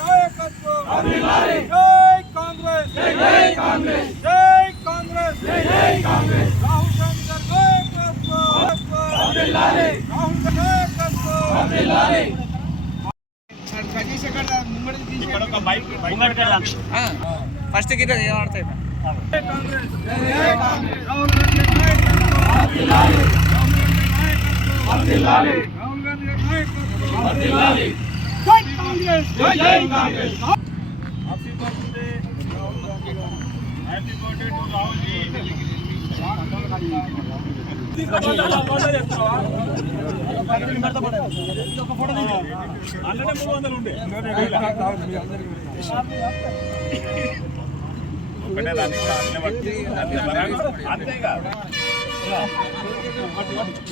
నాయకత్వం జై కాంగ్రెస్ జై కాంగ్రెస్ జై కాంగ్రెస్ జై కాంగ్రెస్ రాహుల్ గాంధీ గారి నాయకత్వం రాహుల్ గాంధీ నాయకత్వం ఫస్ట్ గిట్ట ఏమాడతాయి కాంగ్రెస్ జై కాంగ్రెస్ రాహుల్ గాంధీ నాయకత్వం కాంగ్రెస్ జై జై Congress happy birthday happy birthday to Rahul ji అల్లనే మూడు వందలు ఉండే అంతేగా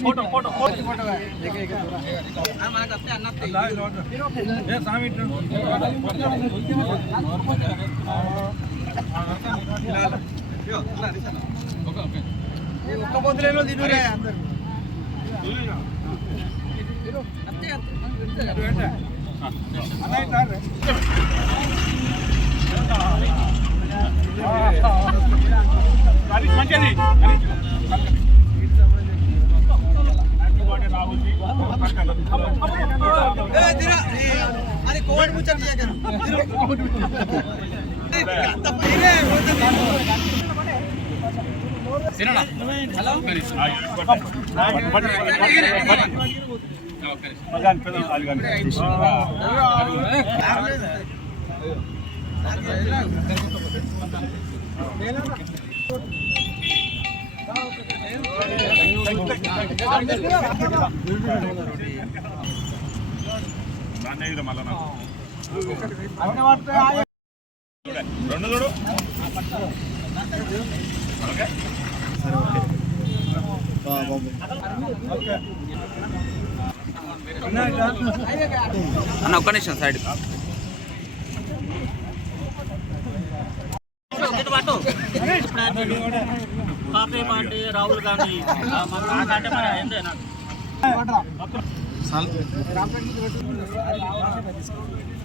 ఫోటో ఫోటో. ఫోటో మనకు వస్తే అన్న ఏ స్వామి ఒక్క పొద్దులేలో అందరు అది మంచిది అది కోవిడ్ ముచ్చట చేయగలరు రెండు చూడు అన్న ఒక్క నిమిషం సైడ్ రాహుల్ గాంధీ నాకంటే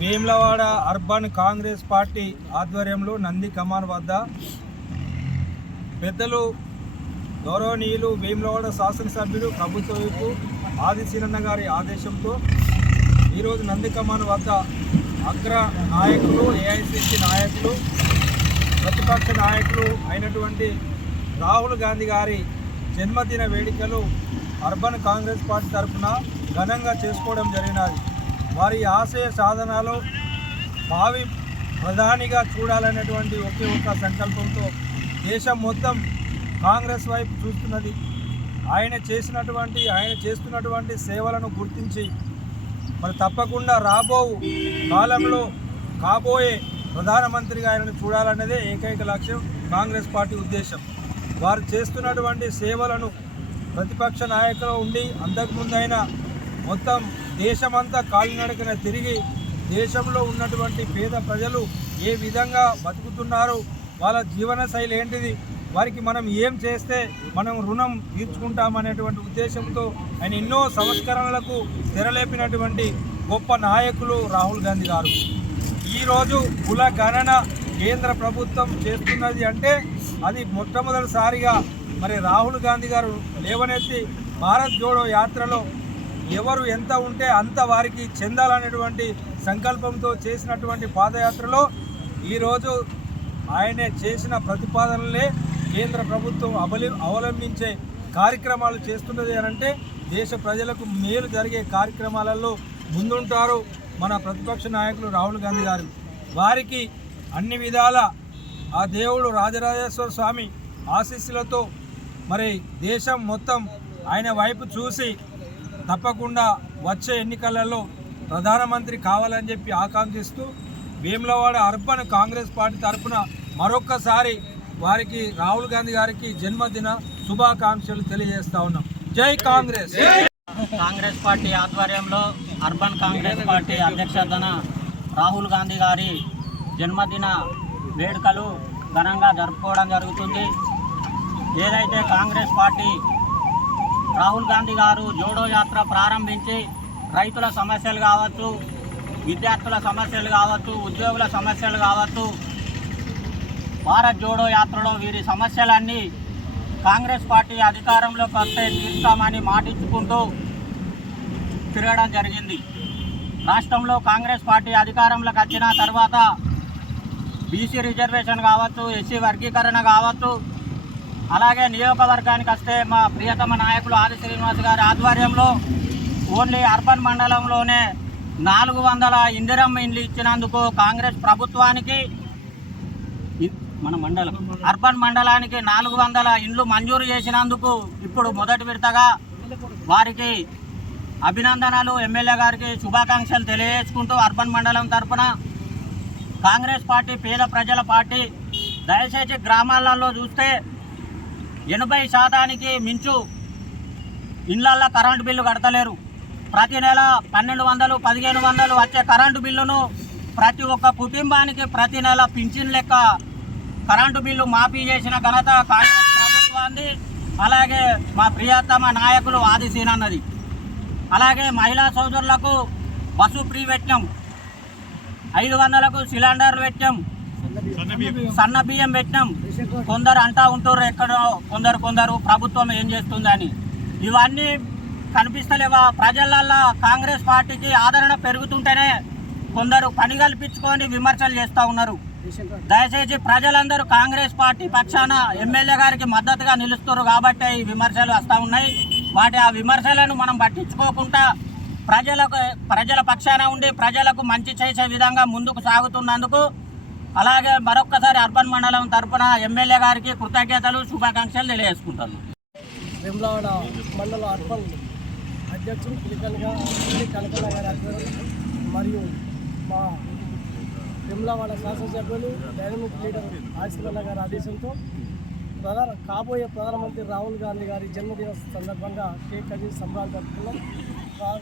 వేములవాడ అర్బన్ కాంగ్రెస్ పార్టీ ఆధ్వర్యంలో నంది కమాన్ వద్ద పెద్దలు గౌరవనీయులు వేములవాడ శాసనసభ్యులు ప్రభుత్వ వైపు గారి ఆదేశంతో ఈరోజు నంది కమాన్ వద్ద అగ్ర నాయకులు ఏఐసిసి నాయకులు ప్రతిపక్ష నాయకులు అయినటువంటి రాహుల్ గాంధీ గారి జన్మదిన వేడుకలు అర్బన్ కాంగ్రెస్ పార్టీ తరఫున ఘనంగా చేసుకోవడం జరిగినది. వారి ఆశయ సాధనలో భావి ప్రధానిగా చూడాలనేటువంటి ఒకే ఒక్క సంకల్పంతో దేశం మొత్తం కాంగ్రెస్ వైపు చూస్తున్నది. ఆయన చేసినటువంటి ఆయన చేస్తున్నటువంటి సేవలను గుర్తించి మరి తప్పకుండా రాబో కాలంలో కాబోయే ప్రధానమంత్రిగా ఆయనను చూడాలన్నదే ఏకైక లక్ష్యం కాంగ్రెస్ పార్టీ ఉద్దేశం. వారు చేస్తున్నటువంటి సేవలను ప్రతిపక్ష నాయకులు ఉండి అంతకుముందైనా మొత్తం దేశమంతా కాలినడకన తిరిగి దేశంలో ఉన్నటువంటి పేద ప్రజలు ఏ విధంగా బతుకుతున్నారు? వాళ్ళ జీవన శైలి ఏంటిది? వారికి మనం ఏం చేస్తే మనం రుణం తీర్చుకుంటామనేటువంటి ఉద్దేశంతో ఆయన ఎన్నో సంస్కరణలకు తెరలేపినటువంటి గొప్ప నాయకులు రాహుల్ గాంధీ గారు. ఈరోజు కుల గణన కేంద్ర ప్రభుత్వం చేస్తున్నది అంటే అది మొట్టమొదటిసారిగా మరి రాహుల్ గాంధీ గారు లేవనెత్తి భారత్ జోడో యాత్రలో ఎవరు ఎంత ఉంటే అంత వారికి చెందాలనేటువంటి సంకల్పంతో చేసినటువంటి పాదయాత్రలో ఈరోజు ఆయనే చేసిన ప్రతిపాదనలే కేంద్ర ప్రభుత్వం అవలి అవలంబించే కార్యక్రమాలు చేస్తున్నది అనంటే దేశ ప్రజలకు మేలు జరిగే కార్యక్రమాలలో ముందుంటారు మన ప్రతిపక్ష నాయకులు రాహుల్ గాంధీ గారు. వారికి అన్ని విధాల ఆ దేవుడు రాజరాజేశ్వర స్వామి ఆశీస్సులతో మరి దేశం మొత్తం ఆయన వైపు చూసి తప్పకుండా వచ్చే ఎన్నికలలో ప్రధానమంత్రి కావాలని చెప్పి ఆకాంక్షిస్తూ వేములవాడ అర్బన్ కాంగ్రెస్ పార్టీ తరఫున మరొక్కసారి వారికి రాహుల్ గాంధీ గారికి జన్మదిన శుభాకాంక్షలు తెలియజేస్తా ఉన్నాం. జై కాంగ్రెస్! కాంగ్రెస్ పార్టీ ఆధ్వర్యంలో అర్బన్ కాంగ్రెస్ పార్టీ అధ్యక్షతన రాహుల్ గాంధీ గారి జన్మదిన వేడుకలు ఘనంగా జరుపుకోవడం జరుగుతుంది. ఏదైతే కాంగ్రెస్ పార్టీ రాహుల్ గాంధీ గారు జోడో యాత్ర ప్రారంభించి రైతుల సమస్యలు కావచ్చు విద్యార్థుల సమస్యలు కావచ్చు ఉద్యోగుల సమస్యలు కావచ్చు భారత్ జోడో యాత్రలో వీరి సమస్యలన్నీ కాంగ్రెస్ పార్టీ అధికారంలోకి వస్తే తీర్చామని మాటించుకుంటూ తిరగడం జరిగింది. రాష్ట్రంలో కాంగ్రెస్ పార్టీ అధికారంలోకి వచ్చిన తర్వాత బీసీ రిజర్వేషన్ కావచ్చు ఎస్సీ వర్గీకరణ కావచ్చు అలాగే నియోజకవర్గానికి వస్తే మా ప్రియతమ నాయకులు ఆది శ్రీనివాస్ గారి ఆధ్వర్యంలో ఓన్లీ అర్బన్ మండలంలోనే నాలుగు వందల ఇందిరమ్మ ఇండ్లు ఇచ్చినందుకు కాంగ్రెస్ ప్రభుత్వానికి మన మండలం అర్బన్ మండలానికి నాలుగు వందల ఇండ్లు మంజూరు చేసినందుకు ఇప్పుడు మొదటి విడతగా వారికి అభినందనలు ఎమ్మెల్యే గారికి శుభాకాంక్షలు తెలియజేసుకుంటూ అర్బన్ మండలం తరపున కాంగ్రెస్ పార్టీ పేద ప్రజల పార్టీ దయచేసి గ్రామాలలో చూస్తే ఎనభై శాతానికి మించు ఇళ్ళల్లో కరెంటు బిల్లు కడతలేరు. ప్రతి నెల పన్నెండు వందలు పదిహేను వందలు వచ్చే కరెంటు బిల్లును ప్రతి ఒక్క కుటుంబానికి ప్రతి నెల పింఛన్ లెక్క కరెంటు బిల్లు మాఫీ చేసిన ఘనత కాంగ్రెస్ ప్రభుత్వాన్ని అలాగే మా ప్రియతమ నాయకులు ఆదిశీనన్నది అలాగే మహిళా సోదరులకు బస్సు ఫ్రీ పెట్టాం ఐదు వందలకు సిలిండర్లు పెట్టాం సన్న బియ్యం పెట్టినాం. కొందరు అంటా ఉంటారు ఎక్కడో కొందరు కొందరు ప్రభుత్వం ఏం చేస్తుందని. ఇవన్నీ కనిపిస్తలేవా? ప్రజలల్లో కాంగ్రెస్ పార్టీకి ఆదరణ పెరుగుతుంటేనే కొందరు పని కల్పించుకొని విమర్శలు చేస్తూ ఉన్నారు. దయచేసి ప్రజలందరూ కాంగ్రెస్ పార్టీ పక్షాన ఎమ్మెల్యే గారికి మద్దతుగా నిలుస్తారు కాబట్టి ఈ విమర్శలు వస్తూ ఉన్నాయి. వాటి ఆ విమర్శలను మనం పట్టించుకోకుండా ప్రజలకు ప్రజల పక్షాన ఉండి ప్రజలకు మంచి చేసే విధంగా ముందుకు సాగుతున్నందుకు అలాగే మరొక్కసారి అర్బన్ మండలం తరఫున ఎమ్మెల్యే గారికి కృతజ్ఞతలు శుభాకాంక్షలు తెలియజేసుకుంటాను. వెమ్లాడ మండల అర్బన్ అధ్యక్షుడు పిలికల్గా కలకల గారి మరియు మా వెమ్లావాడ శాసనసభ్యులు డైనమిక్ లీడర్ ఆశీర్వాద గారి ఆదేశంతో ప్రధాన కాబోయే ప్రధానమంత్రి రాహుల్ గాంధీ గారి జన్మదిన సందర్భంగా కేక్ కట్ సంబరాలు జరుపుకున్నాం. ప్రా-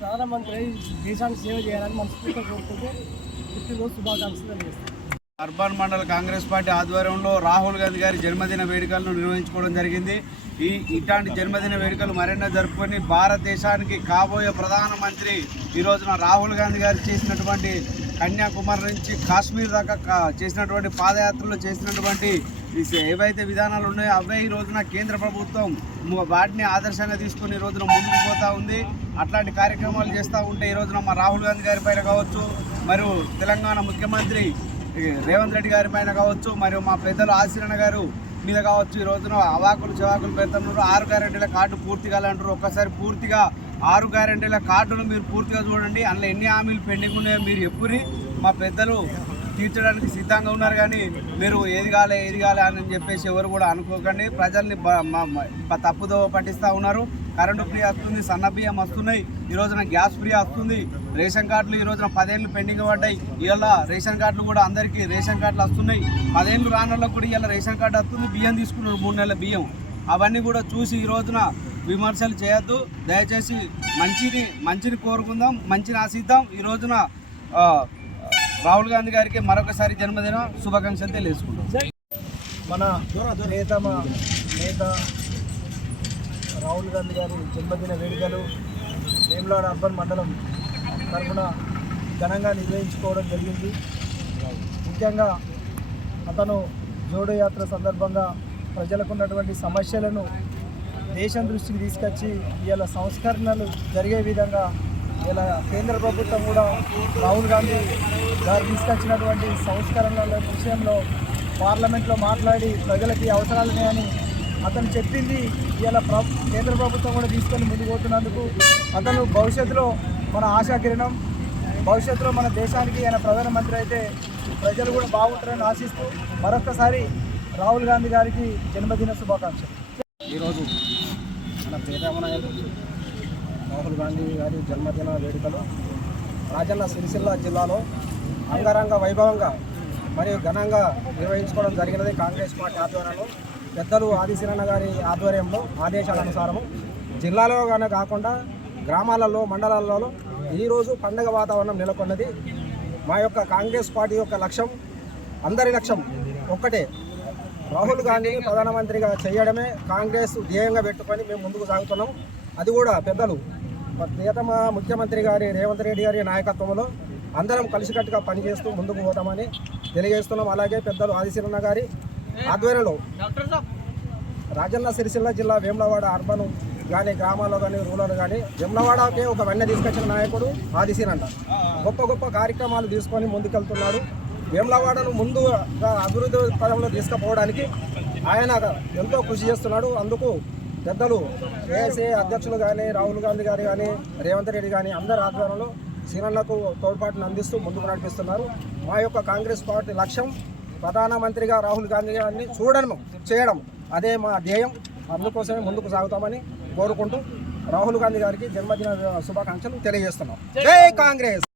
ప్రధానమంత్రి దేశానికి సేవ చేయాలని మనస్ఫూర్తిగా కోరుకుంటూ పుట్టినరోజు శుభాకాంక్షలు అర్బన్ మండల కాంగ్రెస్ పార్టీ ఆధ్వర్యంలో రాహుల్ గాంధీ గారి జన్మదిన వేడుకలను నిర్వహించుకోవడం జరిగింది. ఈ ఇట్లాంటి జన్మదిన వేడుకలు మరెన్నో జరుపుకొని భారతదేశానికి కాబోయే ప్రధానమంత్రి ఈ రోజున రాహుల్ గాంధీ గారు చేసినటువంటి కన్యాకుమారి నుంచి కాశ్మీర్ దాకా చేసినటువంటి పాదయాత్రలో చేసినటువంటి ఏవైతే విధానాలు ఉన్నాయో అవే ఈ రోజున కేంద్ర ప్రభుత్వం వాటిని ఆదర్శంగా తీసుకుని ఈ రోజున ముందుకు పోతా ఉంది. అట్లాంటి కార్యక్రమాలు చేస్తూ ఉంటే ఈ రోజున మా రాహుల్ గాంధీ గారి పైన కావచ్చు మరియు తెలంగాణ ముఖ్యమంత్రి రేవంత్ రెడ్డి గారి పైన కావచ్చు మరియు మా పెద్దలు ఆశీరణ గారు మీద కావచ్చు ఈ రోజున అవాకులు చవాకులు పెడుతున్నారు. ఆరు గ్యారెంటీల కార్డు పూర్తిగా అంటారు ఒక్కసారి పూర్తిగా ఆరు గ్యారెంటీల కార్డును మీరు పూర్తిగా చూడండి. అందులో ఎన్ని హామీలు పెండింగ్ ఉన్నాయో మీరు ఎప్పురి మా పెద్దలు తీర్చడానికి సిద్ధంగా ఉన్నారు కానీ మీరు ఏది కాలే ఏది కాలే అని చెప్పేసి ఎవరు కూడా అనుకోకండి. ప్రజల్ని తప్పుదో పట్టిస్తూ ఉన్నారు. కరెంటు ఫ్రీ వస్తుంది సన్న బియ్యం వస్తున్నాయి. ఈ రోజున గ్యాస్ ఫ్రీ వస్తుంది. రేషన్ కార్డులు ఈ రోజున పదేళ్ళు పెండింగ్ పడ్డాయి. ఇవాళ రేషన్ కార్డులు కూడా అందరికీ రేషన్ కార్డులు వస్తున్నాయి. పదేళ్ళు రానులకు కూడా ఇవాళ రేషన్ కార్డు వస్తుంది. బియ్యం తీసుకున్నారు మూడు నెలల బియ్యం. అవన్నీ కూడా చూసి ఈ రోజున విమర్శలు చేయొద్దు. దయచేసి మంచిని మంచిని కోరుకుందాం మంచిని ఆశిద్దాం. ఈ రోజున రాహుల్ గాంధీ గారికి మరొకసారి జన్మదిన శుభాకాంక్షలు తెలియజేసుకుంటాం మన నేతమ నేత రాహుల్ గాంధీ గారి జన్మదిన వేడుకలు వేములాడ అర్బన్ మండలం తరఫున ఘనంగా నిర్వహించుకోవడం జరిగింది. ముఖ్యంగా అతను జోడో యాత్ర సందర్భంగా ప్రజలకు ఉన్నటువంటి సమస్యలను దేశం దృష్టికి తీసుకొచ్చి ఇవాళ సంస్కరణలు జరిగే విధంగా ఇలా కేంద్ర ప్రభుత్వం కూడా రాహుల్ గాంధీ గారు తీసుకొచ్చినటువంటి సంస్కరణల విషయంలో పార్లమెంట్లో మాట్లాడి ప్రజలకి అవసరాలు అని అతను చెప్పింది. ఇలా ప్ర కేంద్ర ప్రభుత్వం కూడా తీసుకొని ముందుకు పోతున్నందుకు అతను భవిష్యత్తులో మన ఆశాకిరణం భవిష్యత్తులో మన దేశానికి ఆయన ప్రధానమంత్రి అయితే ప్రజలు కూడా బాగుంటారని ఆశిస్తూ మరొకసారి రాహుల్ గాంధీ గారికి జన్మదిన శుభాకాంక్షలు. ఈరోజు మన ప్రియతమ రాహుల్ గాంధీ గారి జన్మదిన వేడుకలు. రాజన్న సిరిసిల్ల జిల్లాలో అంగరంగ వైభవంగా మరియు ఘనంగా నిర్వహించుకోవడం జరిగినది కాంగ్రెస్ పార్టీ ఆధ్వర్యంలో. పెద్దలు ఆదిశీరన్న గారి ఆధ్వర్యంలో ఆదేశాల అనుసారము. జిల్లాలో కానీ కాకుండా గ్రామాలలో మండలాలలో ఈరోజు పండగ వాతావరణం నెలకొన్నది. మా యొక్క కాంగ్రెస్ పార్టీ యొక్క లక్ష్యం అందరి లక్ష్యం ఒక్కటే. రాహుల్ గాంధీని ప్రధానమంత్రిగా చేయడమే కాంగ్రెస్ ధ్యేయంగా పెట్టుకొని మేము ముందుకు సాగుతున్నాం. అది కూడా పెద్దలు ప్రియతమ ముఖ్యమంత్రి గారి రేవంత్ రెడ్డి గారి నాయకత్వంలో అందరం కలిసికట్టుగా పనిచేస్తూ ముందుకు పోతామని తెలియజేస్తున్నాం. అలాగే పెద్దలు ఆదిశీలన్న గారి ఆధ్వర్యంలో రాజన్న సిరిసిల్ల జిల్లా వేములవాడ అర్బన్ కానీ గ్రామాల్లో కానీ రూరల్ కానీ వేములవాడకే ఒక వెన్న తీసుకొచ్చిన నాయకుడు ఆదిశీలన్న గొప్ప గొప్ప కార్యక్రమాలు తీసుకొని ముందుకెళ్తున్నాడు. వేములవాడను ముందుగా అభివృద్ధి పదంలో తీసుకుపోవడానికి ఆయన ఎంతో కృషి చేస్తున్నాడు. అందుకు పెద్దలు ఏఎస్ఏ అధ్యక్షులు కానీ రాహుల్ గాంధీ గారు కానీ రేవంత్ రెడ్డి కానీ అందరి ఆధ్వర్యంలో సీనన్నకు తోడ్పాటును అందిస్తూ ముందుకు నడిపిస్తున్నారు. మా యొక్క కాంగ్రెస్ పార్టీ లక్ష్యం ప్రధానమంత్రిగా రాహుల్ గాంధీ గారిని చూడడం చేయడం. అదే మా ధ్యేయం. అందుకోసమే ముందుకు సాగుతామని కోరుకుంటూ రాహుల్ గాంధీ గారికి జన్మదిన శుభాకాంక్షలు తెలియజేస్తున్నాం. జై కాంగ్రెస్!